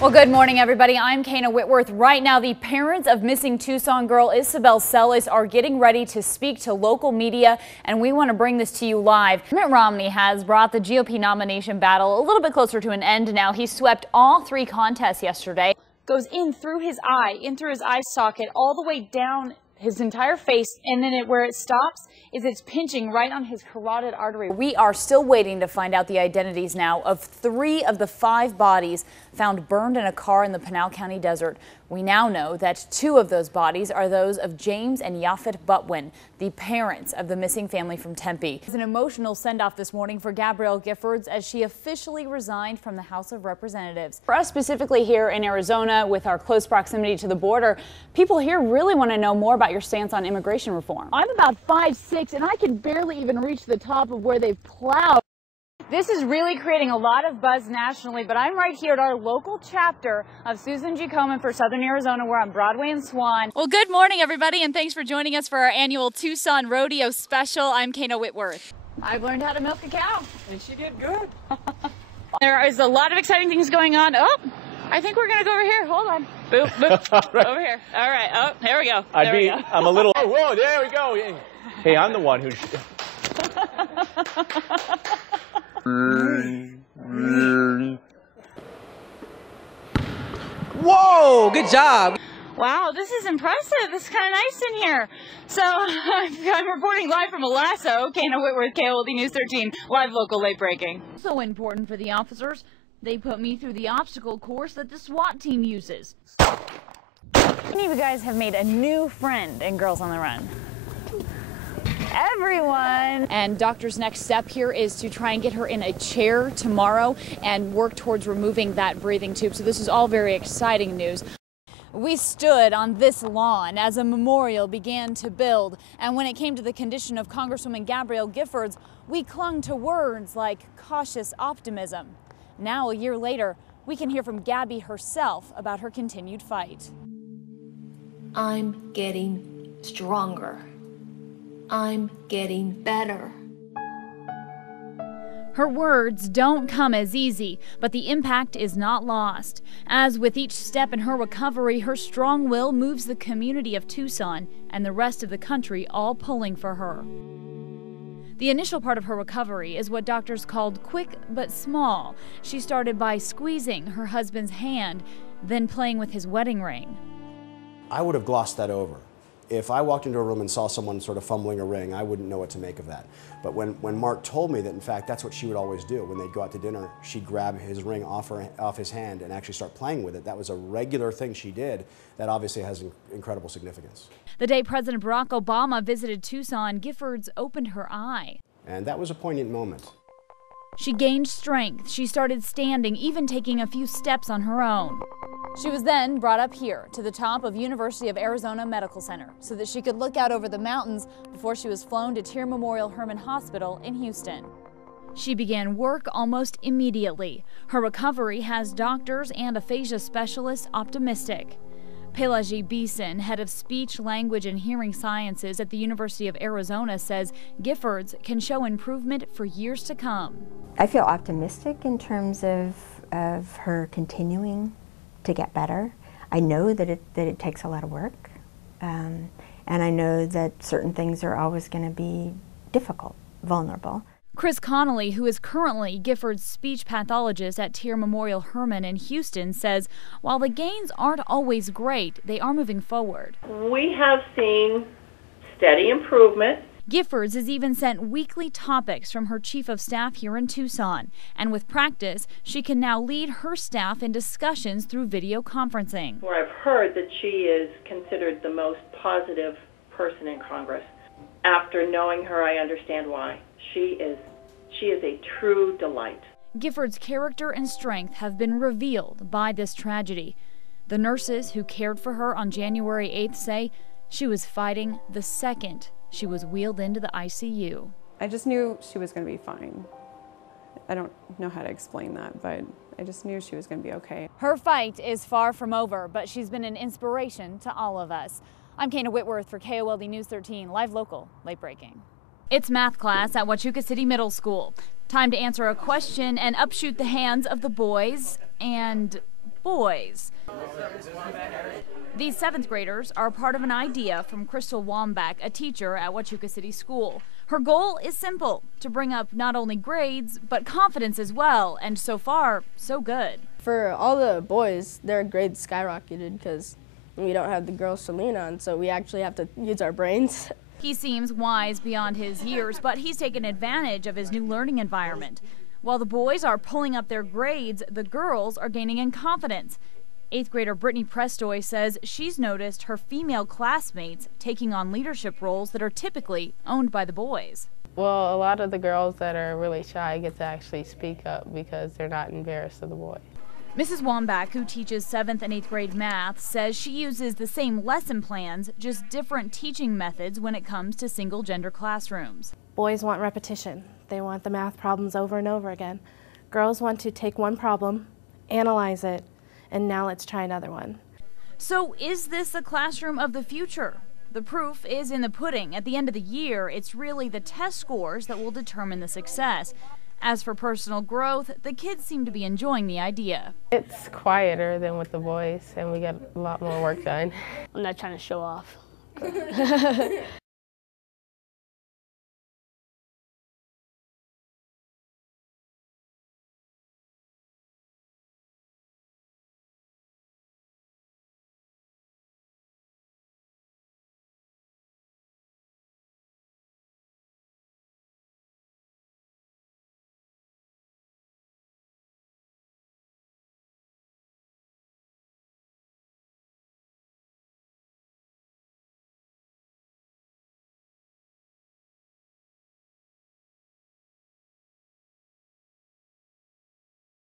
Well, good morning, everybody. I'm Kayna Whitworth. Right now, the parents of missing Tucson girl Isabel Celis are getting ready to speak to local media, and we want to bring this to you live. Mitt Romney has brought the GOP nomination battle a little bit closer to an end now. He swept all three contests yesterday. Goes in through his eye socket, all the way down his entire face, and then where it stops is it's pinching right on his carotid artery. We are still waiting to find out the identities now of 3 of the 5 bodies found burned in a car in the Pinal County desert. We now know that 2 of those bodies are those of James and Yafet Butwin, the parents of the missing family from Tempe. It was an emotional send-off this morning for Gabrielle Giffords as she officially resigned from the House of Representatives. For us specifically here in Arizona, with our close proximity to the border, people here really want to know more about your stance on immigration reform. I'm about 5'6", and I can barely even reach the top of where they've plowed. This is really creating a lot of buzz nationally, but I'm right here at our local chapter of Susan G. Komen for Southern Arizona. We're on Broadway and Swan. Well, good morning, everybody, and thanks for joining us for our annual Tucson Rodeo Special. I'm Kayna Whitworth. I've learned how to milk a cow. And she did good. There is a lot of exciting things going on. Oh, I think we're going to go over here. Hold on. Boop, boop. Right. Over here. All right. Oh, there we go. I'm a little. Oh, whoa, there we go. Hey, I'm the one who. Whoa, good job. Wow, this is impressive. This is kind of nice in here. So I'm reporting live from Lasso. Kayna Whitworth, KOLD News 13, live local late breaking. So important for the officers, they put me through the obstacle course that the SWAT team uses. Many of you guys have made a new friend in Girls on the Run. Everyone! And doctor's next step here is to try and get her in a chair tomorrow and work towards removing that breathing tube. So this is all very exciting news. We stood on this lawn as a memorial began to build, and when it came to the condition of Congresswoman Gabrielle Giffords, we clung to words like cautious optimism. Now, a year later, we can hear from Gabby herself about her continued fight. I'm getting stronger. I'm getting better. Her words don't come as easy, but the impact is not lost. As with each step in her recovery, her strong will moves the community of Tucson and the rest of the country all pulling for her. The initial part of her recovery is what doctors called quick but small. She started by squeezing her husband's hand, then playing with his wedding ring. I would have glossed that over. If I walked into a room and saw someone sort of fumbling a ring, I wouldn't know what to make of that. But when Mark told me that, in fact, that's what she would always do. When they'd go out to dinner, she'd grab his ring off his hand and actually start playing with it. That was a regular thing she did. That obviously has incredible significance. The day President Barack Obama visited Tucson, Giffords opened her eye. And that was a poignant moment. She gained strength. She started standing, even taking a few steps on her own. She was then brought up here to the top of University of Arizona Medical Center so that she could look out over the mountains before she was flown to Tear Memorial Hermann Hospital in Houston. She began work almost immediately. Her recovery has doctors and aphasia specialists optimistic. Pelagie Beeson, head of speech, language, and hearing sciences at the University of Arizona, says Giffords can show improvement for years to come. I feel optimistic in terms of her continuing to get better. I know that it takes a lot of work, and I know that certain things are always going to be difficult, vulnerable. Chris Connolly, who is currently Giffords' speech pathologist at Tear Memorial Hermann in Houston, says while the gains aren't always great, they are moving forward. We have seen steady improvement. Giffords has even sent weekly topics from her chief of staff here in Tucson, and with practice, she can now lead her staff in discussions through video conferencing. Where I've heard that she is considered the most positive person in Congress. After knowing her, I understand why. She is a true delight. Giffords' character and strength have been revealed by this tragedy. The nurses who cared for her on January 8th say she was fighting the second she was wheeled into the ICU. I just knew she was going to be fine. I don't know how to explain that, but I just knew she was going to be okay. Her fight is far from over, but she's been an inspiration to all of us. I'm Kayna Whitworth for KOLD News 13, live local, late breaking. It's math class at Huachuca City Middle School. Time to answer a question and upshoot the hands of the boys and boys. These 7th graders are part of an idea from Crystal Wambach, a teacher at Huachuca City School. Her goal is simple, to bring up not only grades, but confidence as well, and so far, so good. For all the boys, their grades skyrocketed because we don't have the girls to lean on, so we actually have to use our brains. He seems wise beyond his years, but he's taken advantage of his new learning environment. While the boys are pulling up their grades, the girls are gaining in confidence. 8th grader Brittany Prestoy says she's noticed her female classmates taking on leadership roles that are typically owned by the boys. Well, a lot of the girls that are really shy get to actually speak up because they're not embarrassed of the boys. Mrs. Wambach, who teaches 7th and 8th grade math, says she uses the same lesson plans, just different teaching methods when it comes to single-gender classrooms. Boys want repetition. They want the math problems over and over again. Girls want to take one problem, analyze it, and now let's try another one. So is this a classroom of the future? The proof is in the pudding. At the end of the year, it's really the test scores that will determine the success. As for personal growth, the kids seem to be enjoying the idea. It's quieter than with the boys, and we get a lot more work done. I'm not trying to show off.